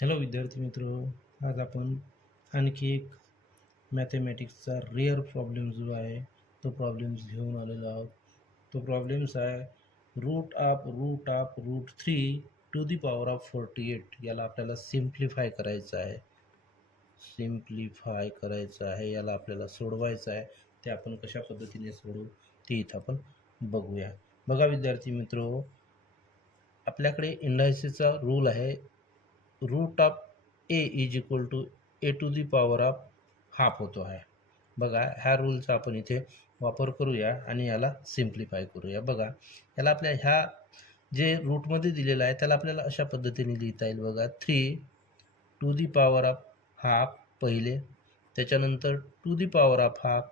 Hello विद्यार्थी मित्र, आज आपण आणखी एक मॅथमॅटिक्सचा रेअर प्रॉब्लेम जो आहे तो प्रॉब्लेम्स घेऊन आलेलो आहोत. तो प्रॉब्लेम्स आहे root 3 to the power of 48. याला आपल्याला सिम्प्लिफाय करायचं आहे. याला आपल्याला सोडवायचं आहे. ते आपण कशा पद्धतीने सोडवू ते इथं आपण बघूया. बघा विद्यार्थी मित्र, आपल्याकडे इंडायसिसचा रूल आहे. Root of a is equal to A to the power of half होतो आहे. बघा, ह्या रूलचा आपण इथे वापर करूया आणि याला सिम्प्लिफाय करूया. बघा, याला आपल्या ह्या जे रूटमध्ये दिलेलं आहे त्याला आपल्याला अशा पद्धतीने लिहिता येईल. बघा, 3 to the power of half पहिले, त्याच्यानंतर to the power of half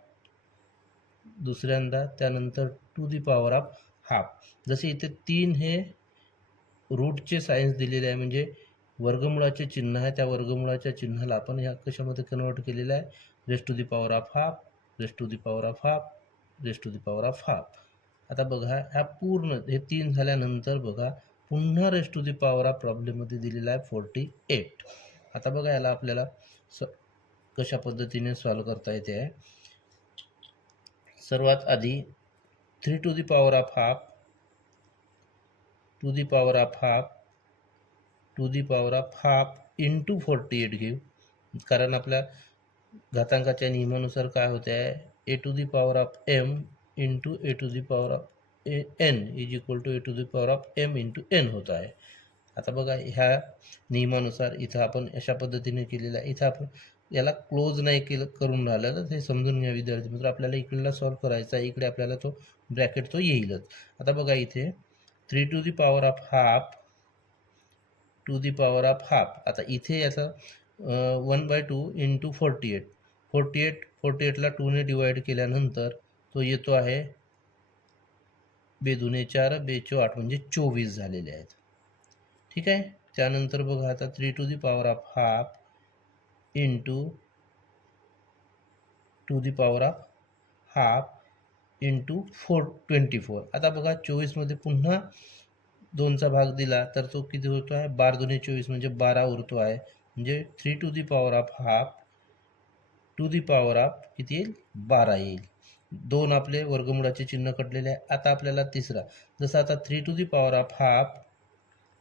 दुसऱ्यांदा, त्यानंतर to the power of half. जसे इथे 3 हे रूटचे सायन्स दिलेले आहे, म्हणजे वर्गमुळाचे चिन्ह आहे. त्या वर्गमुळाच्या चिन्हाला आपण ह्या कशामध्ये कन्वर्ट केलेलं आहे, raise to the power of half, raise to the power of half, raise to the power of half. आता बघा, ह्या पूर्ण हे 3 झाल्यानंतर बघा पुन्हा raise to the power of प्रॉब्लेममध्ये दिलेला आहे 48. आता बघा, याला आपल्याला कशा पद्धतीने सॉल्व करता येते आहे. सर्वात आधी 3 to the power of half to the power of half to the power of half into 48 घेऊ, कारण आपल्या घातांकाच्या नियमानुसार काय होते आहे, A to the power of M into A to the power of N is equal to A to the power of M into N होत आहे. आता बघा, ह्या नियमानुसार इथं आपण अशा पद्धतीने केलेलं आहे. इथं आपण याला क्लोज नाही केलं करून राहिलं तर हे समजून घ्या विद्यार्थी मित्र. आपल्याला इकडला सॉल्व करायचा आहे, इकडे आपल्याला तो ब्रॅकेट तो येईलच. आता बघा, इथे 3 to the power of half to the power of half. आता इथे याचा 1/2 इंटू 48. 48ला 2ने डिवाइड केल्यानंतर तो येतो आहे 2 दुणे 4, 2 चौ 8 म्हणजे 24 झालेले आहेत. ठीक आहे. त्यानंतर बघा, आता 3 to the power of half into to the power of half into 24. आता बघा, 24मध्ये पुन्हा 2चा भाग दिला तर तो किती होतो आहे, 12 दुणे 24 म्हणजे 12 उरतो आहे. म्हणजे 3 to the power of half to the power of किती येईल, 12 येईल. 2 आपले वर्गमुळाचे चिन्ह कटलेले आहे. आता आपल्याला तिसरा, जसं आता 3 to the power of half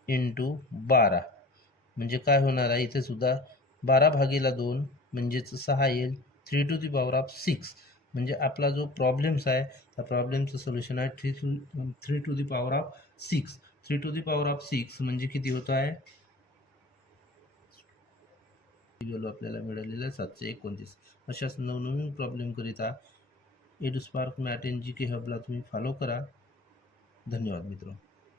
into 12 म्हणजे काय होणार आहे, इथे सुद्धा 12 भागीला 2 म्हणजेच 6 येईल. 3 टू दी पॉवर ऑफ 6 म्हणजे आपला जो प्रॉब्लेम्स आहे त्या प्रॉब्लेमचं सोल्युशन आहे 3 to the power of 6. 3 to the power of 6 म्हणजे किती होत आहे, आपल्याला मिळालेलं आहे 729. अशाच नवनवीन प्रॉब्लेम करिता एडुस्पार्क मॅथ NGK हबला तुम्ही फॉलो करा. धन्यवाद मित्र.